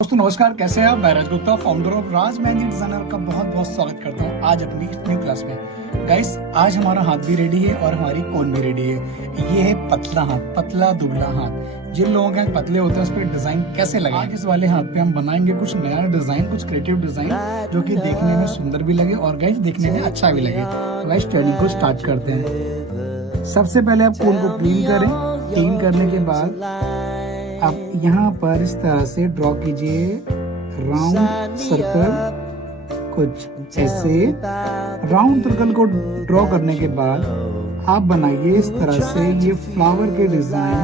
दोस्तों नमस्कार, कैसे हैं आप। मैं Raj Gupta, founder of Raj Mehndi designer का बहुत बहुत स्वागत करता हूं आज अपनी न्यू क्लास में। गाइस, आज हमारा हाथ भी रेडी है और हमारी कोन भी रेडी है। ये है पतला हाथ, पतला दुबला हाथ। जिन लोगों के पतले होते हैं उस पर डिजाइन कैसे लगे, आज इस वाले हाथ पे हम बनाएंगे कुछ नया डिजाइन, कुछ क्रिएटिव डिजाइन जो कि देखने में सुंदर भी लगे और गाइस देखने में अच्छा भी लगे। तो गाइस ट्रेनिंग को स्टार्ट करते हैं। सबसे पहले आप कोन को क्लीन करें। क्लीन करने के बाद आप यहाँ पर इस तरह से ड्रॉ कीजिए राउंड सर्कल, कुछ ऐसे। राउंड सर्कल को ड्रॉ करने के बाद आप बनाइए इस तरह से ये फ्लावर के डिजाइन,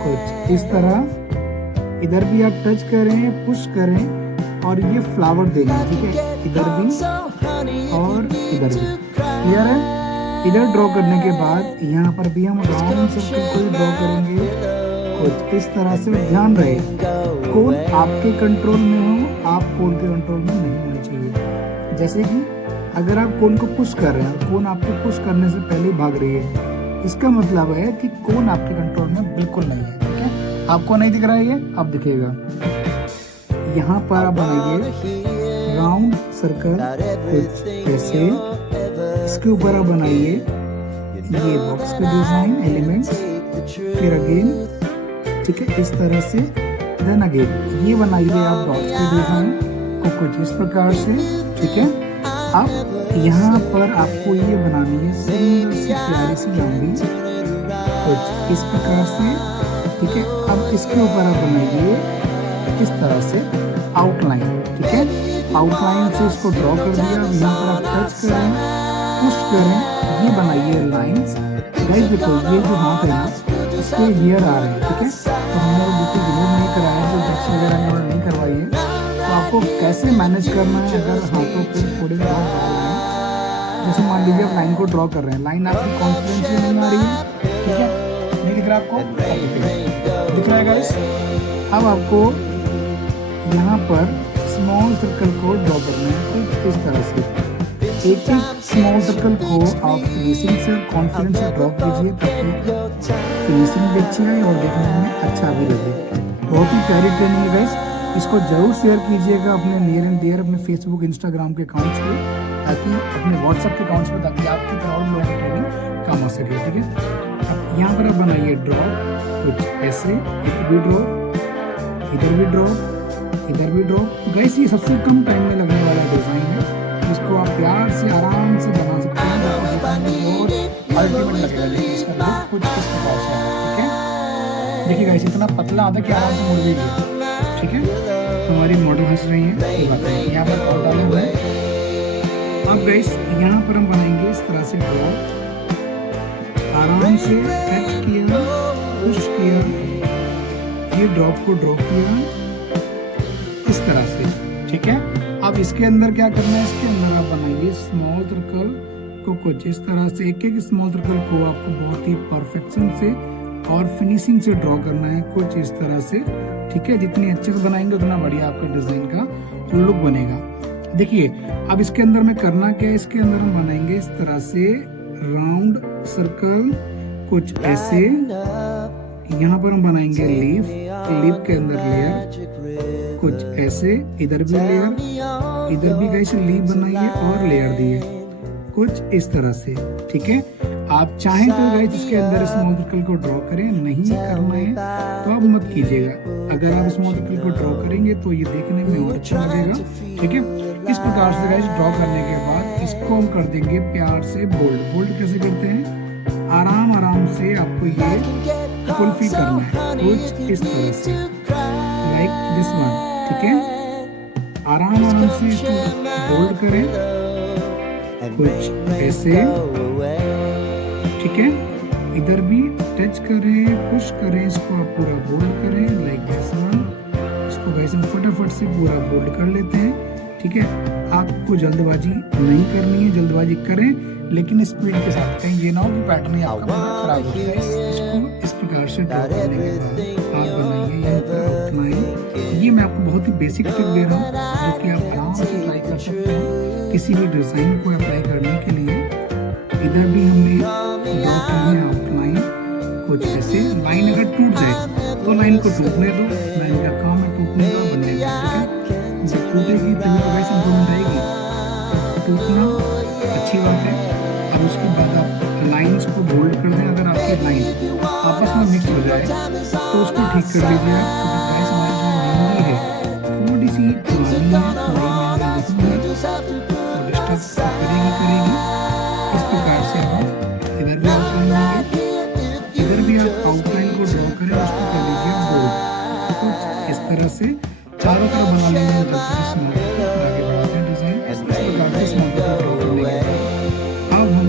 कुछ इस तरह। इधर भी आप टच करें, पुश करें और ये फ्लावर देना, ठीक है। इधर भी और इधर भी, क्लियर है। इधर ड्रॉ करने के बाद यहाँ पर भी हम राउंड सर्कल को ड्रॉ करेंगे कुछ इस तरह से। ध्यान रहे कोन आपके कंट्रोल में हो, आप कोन के कंट्रोल में नहीं होना चाहिए। जैसे कि अगर आप कोन को पुश कर रहे हैं, कोन आपको पुश करने से पहले भाग रही है, इसका मतलब है कि कोन आपके कंट्रोल में बिल्कुल नहीं है, ठीक है। आपको नहीं दिख रहा है, ये अब दिखेगा। यहाँ पर आप बनाइए राउंड सर्कल कुछ ऐसे। इसके ऊपर आप बनाइए ये बॉक्स के डिजाइन एलिमेंट्स, फिर अगेन, ठीक है, इस तरह से। देन अगेन ये बनाइए आप डॉट्स के डिजाइन को कुछ इस प्रकार से, ठीक है। अब यहाँ पर आपको ये बनानी है सुंदर सी प्यारी सी लंबी, कुछ इस प्रकार से, ठीक है। अब इसके ऊपर आप बनाइए इस तरह से आउटलाइन, ठीक है। आउटलाइन से इसको ड्रॉ कर दिया। यहाँ पर आप टच करें, पुश करें, ये बनाइए लाइंस। गाइस देखो, ये जो हाथ है ना, इसके गियर आ रहे हैं, ठीक है। तो हम लोग बिल्कुल गियर नहीं कराए, जो डक्स वगैरह में नहीं करवाई है। तो आपको कैसे मैनेज करना है अगर हाथों पे थोड़े ड्रॉ कर रहे हैं। जैसे मान लीजिए आप लाइन को ड्रॉ कर रहे हैं, लाइन आपकी कॉन्फिडेंस से नहीं आ रही है, ठीक है। नहीं दिख रहा आपको, दिख रहा है गाइस। अब आपको यहाँ पर स्मॉल सर्कल को ड्रॉ करना है कुछ इस तरह से। एक एक स्मॉल सर्कल को आप फिनिशिंग से और कॉन्फिडेंस से ड्रॉ कीजिए ताकि फिनिशिंग भी अच्छी आए और देखने में अच्छा भी लगे। बहुत ही प्यारी ट्रेनिंग है गाइस। इसको जरूर शेयर कीजिएगा अपने नियर एंड डियर, अपने फेसबुक इंस्टाग्राम के अकाउंट्स पे, ताकि अपने व्हाट्सएप के अकाउंट्स पे, ताकि आपकी तरह और लोगों की ट्रेनिंग कम हो सके, ठीक है। अब यहाँ पर आप बनाइए ड्रॉ कुछ ऐसे, इधर भी ड्रॉ, इधर भी ड्रॉ, इधर भी ड्रॉ। गाइस ये सबसे कम टाइम में लगने वाला डिजाइन है, इसको आप प्यार से आराम से बना सकते हैं और अल्टीमेट लगेगा। लेकिन इसका लुक कुछ इस प्रकार से है, ठीक है। देखिए गाइस, इतना पतला आता है कि आराम से मुड़ भी गया, ठीक है। हमारी मॉडल हंस रही है, कोई बात नहीं। यहाँ पर और डाले हुए हैं। अब गाइस यहाँ पर हम बनाएंगे इस तरह से ड्रॉ। आराम से टच किया, पुश किया, ये ड्रॉप को ड्रॉ किया इस तरह से, ठीक है। अब इसके अंदर क्या करना है, इसके अंदर आप बनाइए स्मॉल सर्कल को कुछ इस तरह से। एक एक स्मॉल सर्कल को आपको बहुत ही परफेक्शन से और फिनिशिंग से ड्रॉ करना है कुछ इस तरह से, ठीक है। जितनी अच्छे से बनाएंगे उतना बढ़िया आपके डिजाइन का लुक बनेगा। देखिए अब इसके अंदर में करना क्या है, इसके अंदर हम बनाएंगे इस तरह से राउंड सर्कल कुछ ऐसे। यहाँ पर हम बनाएंगे लीफ, लीफ के अंदर लेयर कुछ ऐसे। इधर भी लेयर, इधर भी कैसे लीफ बनाइए और लेयर दिए कुछ इस तरह से, ठीक है। आप चाहें तो गाइस इसके अंदर स्मॉल सर्कल को ड्रॉ करें, नहीं करना है तो आप मत कीजिएगा। अगर आप स्मॉल सर्कल को ड्रॉ करेंगे तो ये देखने में और अच्छा लगेगा, ठीक है। इस प्रकार से गाइस ड्रॉ करने के बाद इसको हम कर देंगे प्यार से बोल्ड। बोल्ड कैसे करते हैं, आराम आराम से आपको ये फुलफिल करना है कुछ इस तरह से, लाइक दिस वन, ठीक है। आराम आराम से इसको बोल्ड करें कुछ ऐसे, ठीक है। इधर भी टच करें, पुश करें, इसको आप पूरा बोल्ड करें लाइक दिस वन। इसको वैसे हम फटाफट से पूरा बोल्ड कर लेते हैं, ठीक है। आपको जल्दबाजी नहीं करनी है, जल्दबाजी करें लेकिन स्पीड के साथ, कहीं ये ना हो कि पैटर्न ही आपका खराब हो जाए। इसको इस प्रकार से ड्रॉ करने के बाद आप बनाइए यहाँ पर आउटलाइन। ये मैं आपको बहुत ही बेसिक टिप दे रहा हूँ जो कि आप आराम से ट्राई कर सकते हैं किसी भी डिजाइन को अप्लाई करने के लिए। इधर भी हमने ड्रॉ की है आउटलाइन कुछ ऐसे। लाइन अगर टूट जाए तो लाइन को टूटने दो, लाइन का काम है टूटने का, बनने का, ठीक है। जब टूटेगी तभी तो वैसे इम्प्रूवमेंट आएगी। टूटना अच्छी बात है। अब उसके बाद आप लाइन्स को बोल्ड कर दें। अगर आपकी लाइन आपस में मिक्स हो जाए तो उसको ठीक कर लीजिए। क्योंकि गैस हमारी जो मेहंदी है थोड़ी सी पुरानी है, नई मेहंदी तो डिस्टर्ब करेगी। इस प्रकार से आप इधर भी आउटलाइन देंगे, इधर भी आप आउटलाइन को ड्रॉ करें, उसको कर लीजिए बोल्ड। कुछ इस तरह से चारों तरफ बना लेंगे। आगे बढ़ाते हैं डिजाइन इस प्रकार से स्मॉल को ड्रॉ करने के बाद अब हम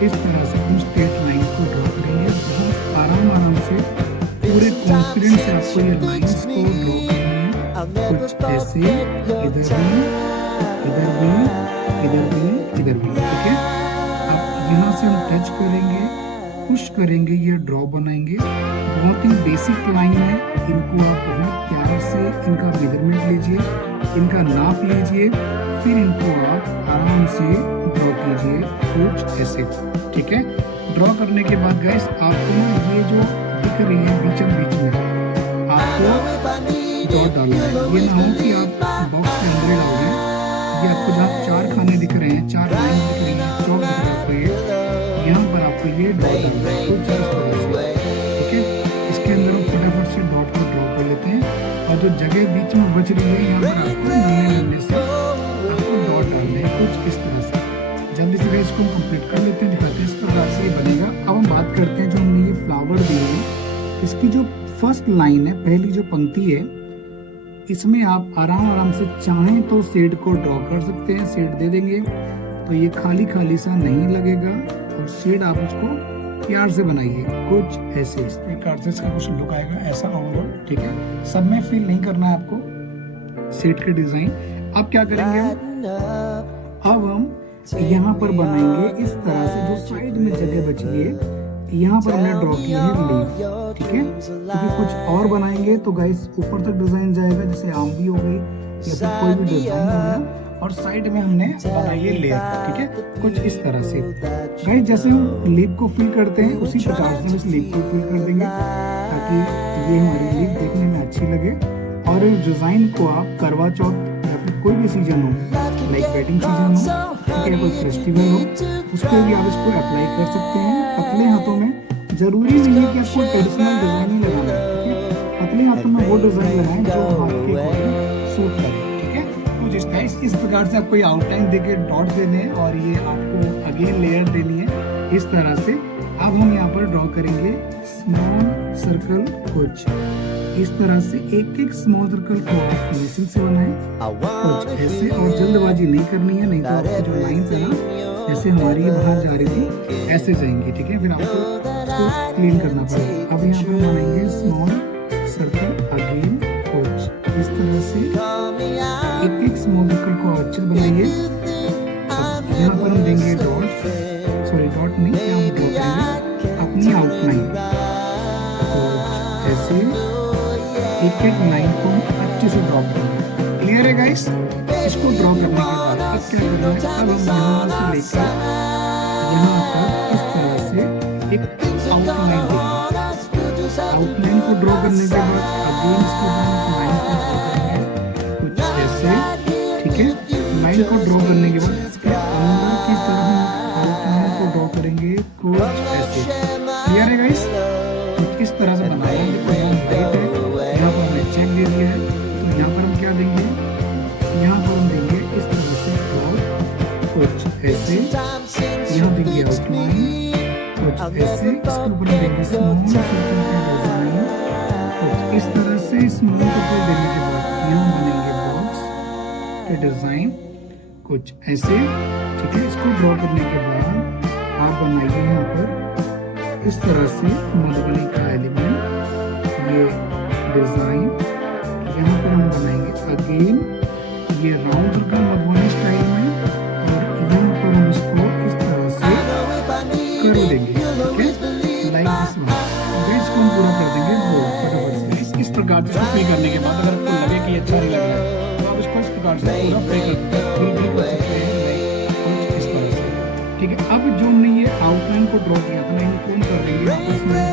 इस तरह से हम स्ट्रेट लाइन को ड्रॉ करेंगे। बहुत आराम से पूरे कॉन्फिडेंस से आपको ये लाइंस को ड्रॉ करना है। कुछ ऐसे इधर भी, इधर भी, इधर भी, इधर भी, ठीक है। अब यहाँ से हम टच करेंगे, पुश करेंगे, ये ड्रॉ बनाएंगे। बहुत ही बेसिक लाइन है। इनको आप बहुत प्यार से इनका मेजरमेंट लीजिए, इनका नाप लीजिए, फिर इनको आप आराम से ड्रॉ कीजिए कुछ ऐसे, ठीक है। ड्रॉ करने के बाद गाइस आपको ना ये जो दिख रही है बीच में आपको डॉट डालना है। ये ना हो कि आप बॉक्स के अंदर डाल रहे हैं। ये आपको जहाँ 4 खाने दिख रहे हैं, 4 लाइन दिख रही है, चौक दिख रहा है आपको, ये यहाँ पर आपको ये डॉट डालना है कुछ इस तरह से, ठीक है। इसके अंदर हम फटाफट से डॉट को ड्रॉ कर लेते हैं और जो जगह बीच में बच रही है यहाँ पर आपको नन्हे से आपको डॉट डालने हैं कुछ इस तरह से। जल्दी से इसको कंप्लीट कर लेते हैं, दिखाते हैं इस प्रकार से ये बनेगा। अब हम बात करते हैं जो हमने ये फ्लावर दिए हैं, इसकी जो फर्स्ट लाइन है, पहली जो पंक्ति है, इसमें आप आराम से चाहें तो शेड को ड्रॉ कर सकते हैं। शेड दे देंगे तो ये खाली सा नहीं लगेगा और शेड आप उसको प्यार से बनाइए कुछ ऐसे। इस प्रकार से इसका कुछ लुक आएगा ऐसा ओवरऑल, ठीक है। सब में फील नहीं करना है आपको शेड के डिजाइन। अब क्या करेंगे, अब हम यहाँ पर बनाएंगे इस तरह से। जो साइड में जगह बची है यहाँ पर हमने ड्रॉ किया है लीफ, ठीक है। क्योंकि कुछ और बनाएंगे तो गाइस ऊपर तक डिजाइन जाएगा, जैसे आम भी हो गई या फिर कोई भी डिजाइन हो गया, और साइड में हमने बनाई है लीफ, ठीक है, कुछ इस तरह से। गाइस जैसे हम लीफ को फिल करते हैं उसी प्रकार से हम इस लीफ को फिल कर देंगे ताकि ये हमारी लीफ देखने में अच्छी लगे। और इस डिजाइन को आप करवा चौथ या फिर कोई भी सीजन हो, लाइक वेडिंग सीजन हो, ठीक है, कोई फेस्टिवल हो, उस पर भी आप इसको अप्लाई कर सकते हैं। पतले हाथों में जरूरी नहीं है कि आपको ट्रेडिशनल डिजाइन ही लगाना है, ठीक है। पतले हाथों में वो डिजाइन लगाएं जो हाथ के अकॉर्डिंग सूट करे, ठीक है। तो इस प्रकार से आपको ये आउटलाइन देके डॉट देने हैं और ये आपको अगेन लेयर देनी है इस तरह से। अब हम यहाँ पर ड्रॉ करेंगे स्मॉल सर्कल कुछ इस तरह से। एक स्मॉल सर्कल को आप फिनिशिंग से बनाएं कुछ ऐसे, और जल्दबाजी नहीं करनी है, नहीं तो आपकी जो लाइंस है ना जैसे हमारी ये बाहर जा रही थी ऐसे जाएंगी, ठीक है। फिर आपको इसको क्लीन करना पड़ेगा। अब यहाँ पर बनाएंगे स्मॉल सर्कल अगेन कुछ इस तरह से। एक स्मॉल सर्कल को अच्छे बनाइए। यहाँ पर हम देंगे डॉट, सॉरी डॉट नहीं, यहाँ हम ड्रॉ करेंगे अपनी आउटलाइन कुछ ऐसे। एक लाइन को अच्छे से ड्रॉ करेंगे। क्लियर है गाइस? इसको ड्रॉ करने के बाद अब क्या करना है, अब हम यहाँ से लेकर यहाँ तक इस तरह से एक आउटलाइन देंगे। आउटलाइन को ड्रॉ करने के बाद अगेन इसके बाद लाइन को ड्रॉ करेंगे कुछ ऐसे, ठीक है। लाइन को ड्रॉ करने के बाद इसके अंदर की तरह आउटलाइन को ड्रॉ करेंगे कुछ ऐसे। क्लियर है गाइस? कुछ इस तरह से बनाया है। यहाँ पर हमने चेक दे दिया है, तो यहाँ पर हम क्या देंगे, यहाँ पर हम देंगे इस तरह से डॉट कुछ ऐसे। यहाँ देंगे आउटलाइन कुछ ऐसे। इसके ऊपर देंगे स्मॉल सर्कल का डिजाइन कुछ इस तरह से। स्मॉल सर्कल देने के बाद यहाँ बनेंगे बॉक्स के डिजाइन कुछ ऐसे, ठीक है। इसको ड्रॉ करने के बाद आप बनाइए यहाँ पर इस तरह से मधुबनी का एलिमेंट, ये डिजाइन। यहाँ पर हम बनाएंगे अगेन ये राउंड सर्कल मधुबनी स्टाइल में, और यहाँ पर हम इसको इस तरह से कर देंगे, ठीक है, लाइक दिस वन। इसको हम पूरा कर देंगे वो फटाफट से। इस प्रकार से फ्री करने के बाद अगर आपको लगे कि अच्छा नहीं लग रहा है तो आप इसको इस प्रकार से पूरा फ्री कर सकते हैं कुछ इस तरह से, ठीक है। अब जो हमने ये आउटलाइन को ड्रॉ किया था ना, इनको हम कर देंगे आपस में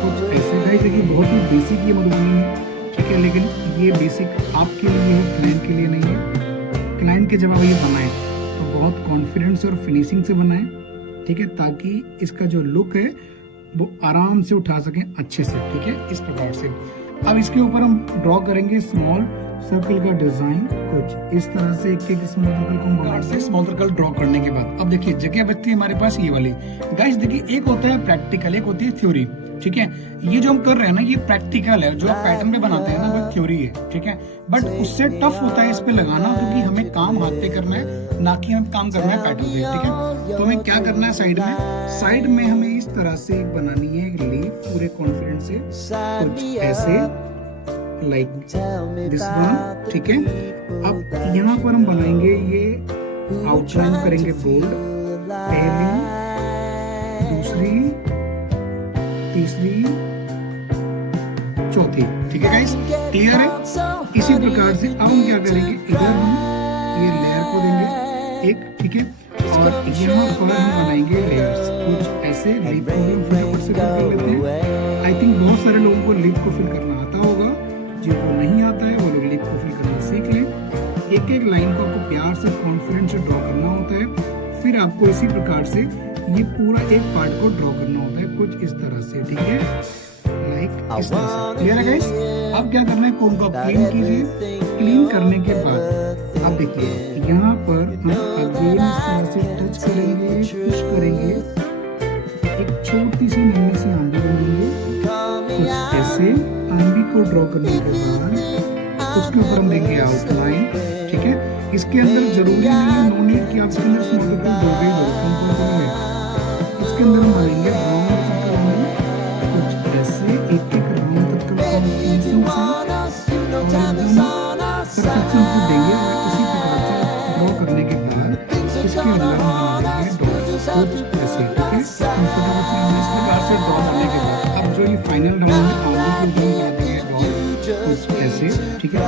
कुछ ऐसे। गाइस बहुत ही बेसिक ये मधुबनी है, ठीक है, लेकिन ये बेसिक आपके लिए है, क्लाइंट के लिए नहीं है। क्लाइंट के जब आप ये बनाए तो बहुत कॉन्फिडेंस और फिनिशिंग से बनाएं, ठीक है, ताकि इसका जो लुक है वो आराम से उठा सकें अच्छे से, ठीक है, इस प्रकार से। अब इसके ऊपर हम ड्रॉ करेंगे स्मॉल सर्कल का डिजाइन, कुछ इस तरह से एक स्मॉल सर्कल को हम से स्मॉल सर्कल ड्रॉ करने के बाद अब देखिए जगह बचती है हमारे पास ये वाली। गाइस देखिए, एक होता है प्रैक्टिकल, एक होती है थ्योरी, ठीक है। ये जो हम कर रहे हैं ना, ये प्रैक्टिकल है, जो आप पैटर्न पे बनाते हैं ना वो थ्योरी है, ठीक है, बट उससे टफ होता है इस पे लगाना, क्योंकि हमें काम हाथ पे करना है, ना कि हमें काम करना है पैटर्न पे, ठीक है। तो हमें क्या करना है, साइड में हमें इस तरह से एक बनानी है एक लीफ, पूरे कॉन्फिडेंस से कुछ ऐसे, लाइक दिस वन, ठीक है। अब यहाँ पर हम बनाएंगे ये आउटलाइन करेंगे बोल्ड, पहली, दूसरी, तीसरी, चौथी, ठीक है गाइस, क्लियर है। इसी प्रकार से अब हम क्या करेंगे, इधर हम ये लेयर को देंगे एक, ठीक है, और यहाँ पर हम बनाएंगे लेयर्स, कुछ ऐसे लिप को भी फटाफट से फिल कर लेते हैं। आई थिंक बहुत सारे लोगों को लिप को फिल करना आता होगा, जिनको नहीं आता है वो लोग लिप को फिल करना सीख लें। एक एक लाइन को आपको प्यार से कॉन्फिडेंस से ड्रॉ करना होता है, फिर आपको इसी प्रकार से ये पूरा एक पार्ट को ड्रॉ करना होता है कुछ इस तरह से, ठीक है, लाइक इस तरह से, क्लियर है गाइस। अब क्या करना है, कोन को क्लीन कीजिए, क्लीन करने के बाद आप देखिए यहाँ पर हम अगेन इस तरह से टच करेंगे, पुश करेंगे, एक छोटी सी नन्ही सी आंधी बनाएंगे, कुछ ऐसे आंधी को ड्रॉ करने के बाद उसके ऊपर हम देंगे आउटलाइन, ठीक है। इसके अंदर जरूरी नहीं है, नो नीड कि आप इसके अंदर स्मॉल सर्कल दोगे, इसके अंदर हम बनाएंगे राउंड सर्कल में, कुछ ऐसे एक एक राउंड सर्कल को फिनिशिंग से परफेक्शन से देंगे, और इसी प्रकार से ड्रॉ करने के बाद इसके अंदर हम बनाएंगे डॉट्स, कुछ ऐसे, ठीक है। इस प्रकार से ड्रॉ करने के बाद अब जो ये फाइनल राउंड है आगे को ड्रॉ कर देंगे डॉट, कुछ ऐसे, ठीक है।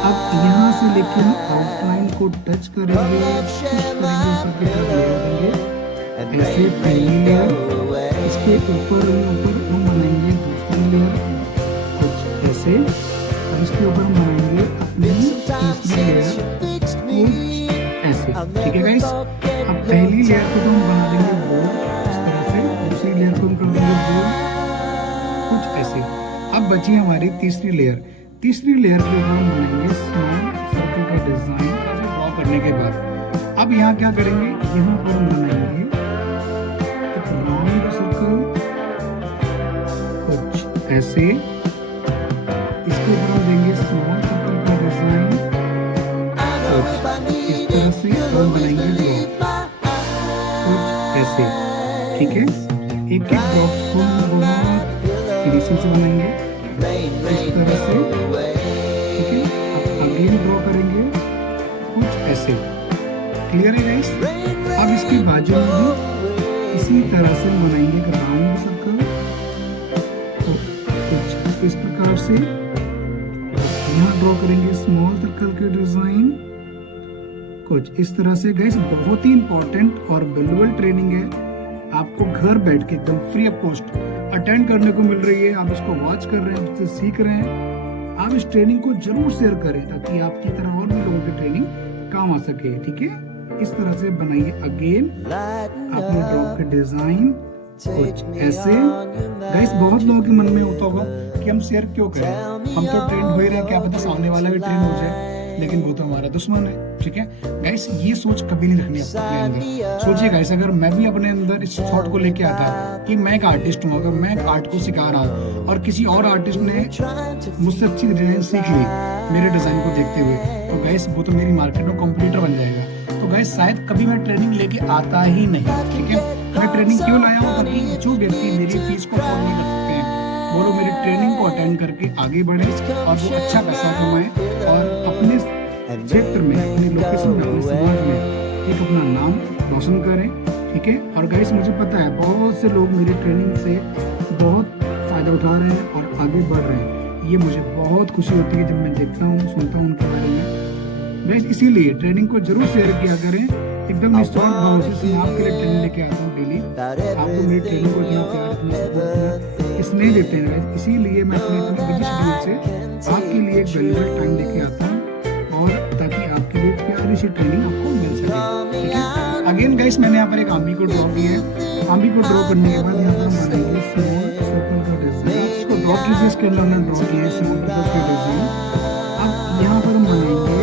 अब यहाँ से लेके हम आउटलाइन को टच करेंगे, पुश करेंगे, सर्कल का लेयर देंगे ऐसे, पहली लेयर, इसके ऊपर हम बनाएंगे दूसरी लेयर, कुछ ऐसे, और इसके ऊपर हम बनाएंगे अपनी तीसरी लेयर, कुछ ऐसे, ठीक है गाइस। अब पहली लेयर को हम बना देंगे बोल्ड इस तरह से, दूसरी लेयर को हम कर देंगे बोल्ड, कुछ ऐसे। अब बची हमारी तीसरी लेयर, तीसरी लेयर पे हम बनाएंगे स्मॉल सर्कल का डिजाइन ड्रॉ करने के बाद अब यहाँ क्या करेंगे, यहाँ पर हम बनाएंगे एक राउंड सर्कल, कुछ ऐसे, इसके ऊपर हम देंगे स्मॉल सर्कल का डिजाइन, कुछ इस तरह से हम बनाएंगे डॉट्स, कुछ ऐसे, ठीक है। एक एक डॉट्स को हम बहुत फिनिशिंग से बनाएंगे इस तरह से, ठीक है। अब अगेन ड्रॉ करेंगे कुछ ऐसे, क्लियर है गाइस। अब इसके बाजू में भी इसी तरह से बनाएंगे एक राउंड सर्कल, तो कुछ इस प्रकार से यहाँ ड्रॉ करेंगे स्मॉल सर्कल के डिजाइन, कुछ इस तरह से। गाइस बहुत ही इंपॉर्टेंट और वैल्यूएबल ट्रेनिंग है, आपको घर बैठ के एकदम फ्री ऑफ कॉस्ट अटेंड करने को मिल रही है। आप इसको वॉच कर रहे हैं, इससे सीख रहे हैं, आप इस ट्रेनिंग को जरूर शेयर करें ताकि आपकी तरह और भी लोगों की ट्रेनिंग काम आ सके, ठीक है। इस तरह से बनाइए अगेन अपने ड्रॉप के डिजाइन, कुछ ऐसे। गाइस बहुत लोगों के मन में होता होगा कि हम शेयर क्यों करें, हम तो ट्रेंड हो ही रहे हैं, क्या पता सामने वाला भी ट्रेंड हो जाए, लेकिन वो तो हमारा दुश्मन है, ठीक है। गाइस ये सोच कभी नहीं रखनी अपने अंदर। सोचिए गाइस, अगर मैं भी अपने अंदर इस थॉट को लेके आता कि मैं एक आर्टिस्ट हूँ, अगर मैं एक आर्ट को सिखा रहा हूँ और किसी और आर्टिस्ट ने मुझसे अच्छी डिजाइन सीख ली मेरे डिजाइन को देखते हुए, तो गाइस वो तो मेरी मार्केट में कॉम्पिटिटर बन जाएगा। तो गाइस शायद कभी मैं ट्रेनिंग लेके आता ही नहीं, ठीक है। मैं ट्रेनिंग क्यों लाया हूँ, ताकि जो व्यक्ति मेरी फीस को अफोर्ड नहीं कर सकते हैं वो लोग मेरी ट्रेनिंग को अटेंड करके आगे बढ़े और वो अच्छा पैसा कमाए और अपने क्षेत्र में, अपने लोकेशन में, अपने समाज में एक अपना नाम रोशन करें, ठीक है। और गाइस मुझे पता है बहुत से लोग मेरी ट्रेनिंग से बहुत फायदा उठा रहे हैं और आगे बढ़ रहे हैं। ये मुझे बहुत खुशी होती है जब मैं देखता हूँ, सुनता हूँ उनके बारे में। गाइस इसीलिए ट्रेनिंग को जरूर शेयर किया करें, एकदम निस्वार्थ भाव से। मैं आपके लिए ट्रेनिंग लेके आता हूँ डेली, आपको मेरी ट्रेनिंग को इतना प्यार, इतना सपोर्ट इसमें देते हैं guys। इसीलिए मैं अपने इतने बिजी शेड्यूल से आपके लिए एक वैल्यूएबल टाइम लेके आता हूँ, और ताकि आपके लिए प्यारी सी ट्रेनिंग आपको मिल सके, ठीक है। अगेन गाइस मैंने यहाँ पर एक आर्मी को ड्रॉ किया है। आर्मी को ड्रॉ करने के बाद यहाँ पर हम बनाएंगे स्मॉल सर्कल का डिजाइन। इसको ड्रॉ कीजिए, इसके अंदर हमने ड्रॉ किया है स्मॉल सर्कल का डिजाइन। अब यहाँ पर हम बनाएंगे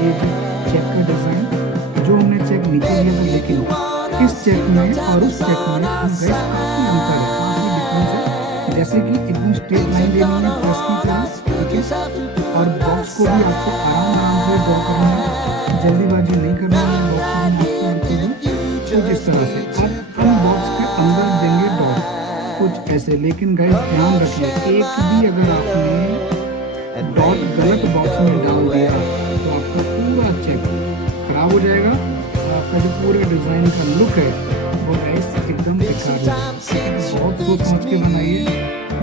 ये जो चेक का डिजाइन, जो हमने चेक नीचे दिया था, लेकिन इस चेक में और उस चेक में हम गाइस काफी अंतर है, काफी डिफरेंस है। जैसे कि एकदम स्ट्रेट लाइन देनी है प्रेस की तरह, ठीक है। और बॉक्स को भी आपको आराम से ड्रॉ करना है, जल्दीबाजी नहीं करना है। बॉक्स में आपको कुछ इस तरह से, और हम बॉक्स के अंदर देंगे डॉट कुछ ऐसे। लेकिन गाइस ध्यान रखिए, एक भी अगर आपने डॉट गलत बॉक्स में डाल दिया तो आपका पूरा चेक खराब हो जाएगा, और आपका जो पूरे डिजाइन का लुक है वो गाइस एकदम बेकार हो जाएगा। बहुत सोच समझ के बनाइए,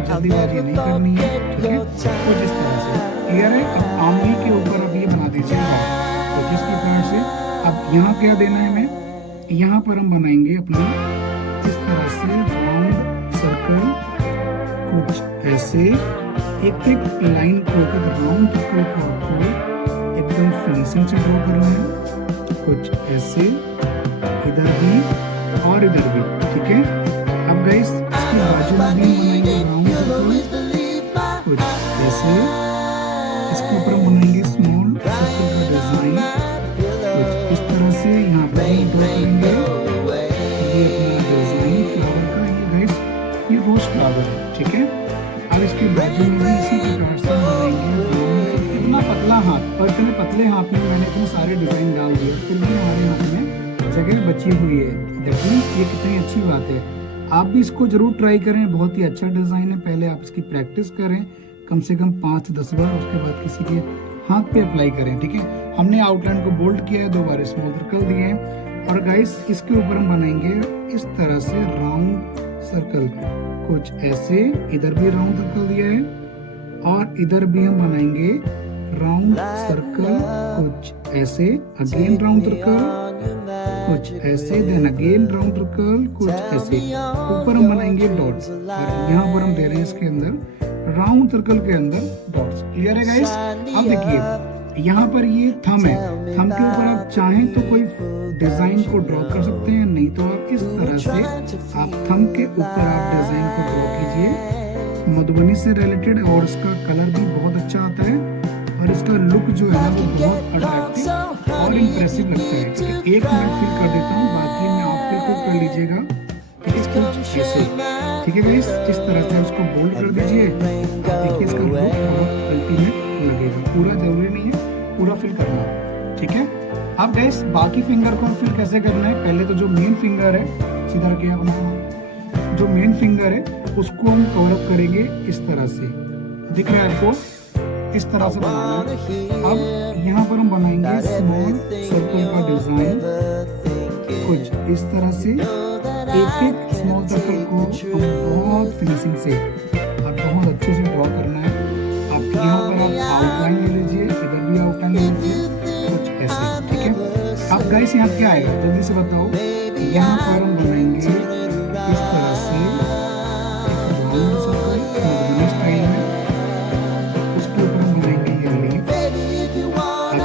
जल्दीबाजी नहीं करनी है, ठीक है। कुछ इस तरह से क्लियर है। अब आर्मी के ऊपर अब ये बना दीजिएगा कुछ इस प्रकार से। अब यहाँ क्या देना है हमें, यहाँ पर हम बनाएंगे अपना इस तरह से राउंड सर्कल, कुछ ऐसे एक एक लाइन को, एक राउंड सर्कल को आपको एकदम फिनिशिंग से ड्रॉ करना है, कुछ ऐसे इधर भी और इधर भी, ठीक है। अब गाइस इसके बाजू में भी बनाएंगे राउंड सर्कल, कुछ ऐसे। इसके ऊपर हम बनाएंगे स्मॉल सर्कल का डिजाइन, कुछ इस तरह से। यहाँ पर हम ड्रॉ करेंगे ये अपना डिजाइन फ्लावर का, ये गाइस ये रोज फ्लावर है, ठीक है। अब इसके बाजू में भी इसी प्रकार से बनाएंगे राउंड। इतना पतला हाथ, और इतने पतले हाथ में मैंने इतने सारे डिजाइन डाल दिए, फिर भी हमारे हाथ में जगह बची हुई है। देखिए ये कितनी अच्छी बात है। आप भी इसको जरूर ट्राई करें, बहुत ही अच्छा डिजाइन है। पहले आप इसकी प्रैक्टिस करें कम से कम 5-10 बार, उसके बाद किसी के हाथ पे अप्लाई करें, ठीक है। हमने आउटलाइन को बोल्ड किया है, 2 बार स्मॉल सर्कल दिए हैं, और गाइस इसके ऊपर हम बनाएंगे इस तरह से राउंड सर्कल, कुछ ऐसे। इधर भी राउंड सर्कल दिया है, और इधर भी हम बनाएंगे राउंड सर्कल, कुछ ऐसे। अगेन राउंड सर्कल, कुछ ऐसे, देन अगेन राउंड सर्कल, कुछ ऐसे। ऊपर हम बनाएंगे डॉट्स, और यहाँ पर हम दे रहे हैं इसके अंदर राउंड सर्कल के अंदर डॉट्स। क्लियर है गाइस। अब देखिए यहाँ पर ये थंब है, थंब के ऊपर आप चाहें तो कोई डिजाइन को ड्रॉ कर सकते हैं, नहीं तो आप इस तरह से आप थंब के ऊपर आप डिजाइन को ड्रॉ कीजिए। मधुबनी से रिलेटेड, और इसका कलर भी बहुत अच्छा आता है, और इसका लुक जो है वो बहुत अट्रैक्टिव और इम्प्रेसिव लगता है। एक मैं फिल कर देता हूँ, बाकी में आप फिल को कर लीजिएगा, ठीक है। कुछ ऐसे, ठीक है गाइस। इस तरह से उसको बोल्ड कर दीजिए। देखिए इसका लुक बहुत अल्टीमेट लगेगा। पूरा जरूरी नहीं है पूरा फिल करना, ठीक है। अब गाइस बाकी फिंगर को फिल कैसे करना है, पहले तो जो मेन फिंगर है, सीधा रखिए अपना, जो मेन फिंगर है उसको हम कवर अप करेंगे इस तरह से। दिख रहा है आपको, इस तरह से बनाना है। अब यहाँ पर हम बनाएंगे स्मॉल सर्कल का डिजाइन, कुछ इस तरह से। एक एक स्मॉल सर्कल को हम बहुत फिनिशिंग से और बहुत अच्छे से ड्रॉ करना है। आप यहाँ पर आप आउटलाइन ले लीजिए, इधर भी आउटलाइन ले लीजिए, कुछ ऐसे, ठीक है। अब गाइस यहाँ क्या आएगा जल्दी से बताओ। यहाँ पर हम बनाएंगे इस तरह से राउंड सर्कल मधुबनी स्टाइल में, उसके ऊपर हम बनाएंगे ये लीफ,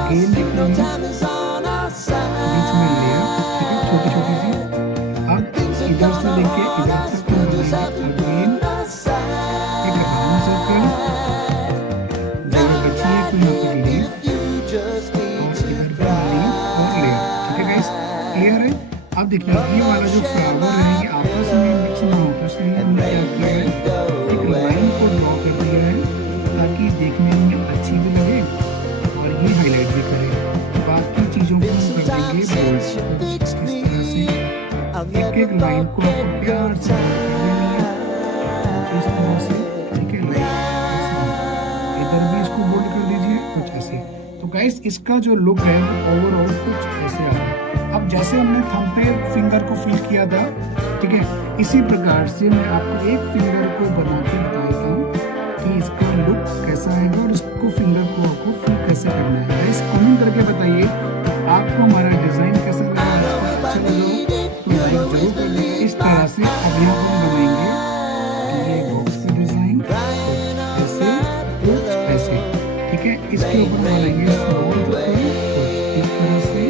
अगेन बीच में लेयर, ठीक है, छोटी छोटी सी। अब इधर से लेके इधर तक हम बनाएंगे अगेन एक राउंड सर्कल, जगह बची है तो यहाँ पर लीफ, और इधर पर लीफ और लेयर, ठीक है गाइस। क्लियर है। अब देखिए ये वाला जो फ्लावर है ये आपस में मिक्स ना हो, तो इसलिए हमने क्या किया है, एक लाइन को ड्रॉ कर दिया है ताकि देखने में अच्छी भी लगे और ये हाईलाइट भी करे। बाकी चीजों को हम कर देंगे बोल्ड, इस तरह से एक एक लाइन को आपको प्यार से कर देनी है, इस तरह से, ठीक है। लाइन इधर भी इसको बोल्ड कर दीजिए, कुछ ऐसे। तो गाइस इसका जो लुक है वो ओवरऑल कुछ ऐसे आ रहा है। अब जैसे हमने थंब पे फिंगर को फिल किया था, ठीक है, इसी प्रकार से मैं आपको एक फिंगर को बना के बता देता हूँ कि इसका लुक कैसा आएगा और इसको फिंगर को आपको फिल कैसे करना है। गाइस कमेंट करके बताइए आपको हमारा डिजाइन कैसा लगा, अच्छा लगा तो लाइक जरूर कर दीजिए। इस तरह से अब यहाँ पर हम बनाएंगे ठीक है, इसके ऊपर बनाएंगे राउंड सर्कल इस तरह से,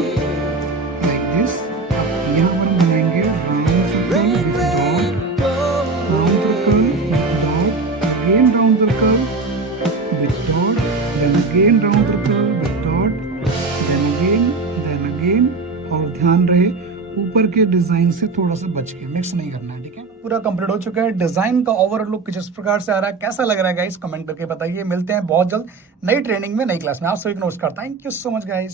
लाइक दिस। अब यहाँ पर बनाएंगे round circle with dot, round circle with dot, again round circle with dot, then again round circle with dot, then again. और ध्यान रहे ऊपर के डिजाइन से थोड़ा सा बच के, मिक्स नहीं करना है, ठीक है। पूरा कंप्लीट हो चुका है। डिजाइन का ओवरऑल लुक कुछ इस प्रकार से आ रहा है। कैसा लग रहा है गाइस, कमेंट करके बताइए। मिलते हैं बहुत जल्द नई ट्रेनिंग में, नई क्लास में। आप सभी को नमस्कार, thank you so much guys.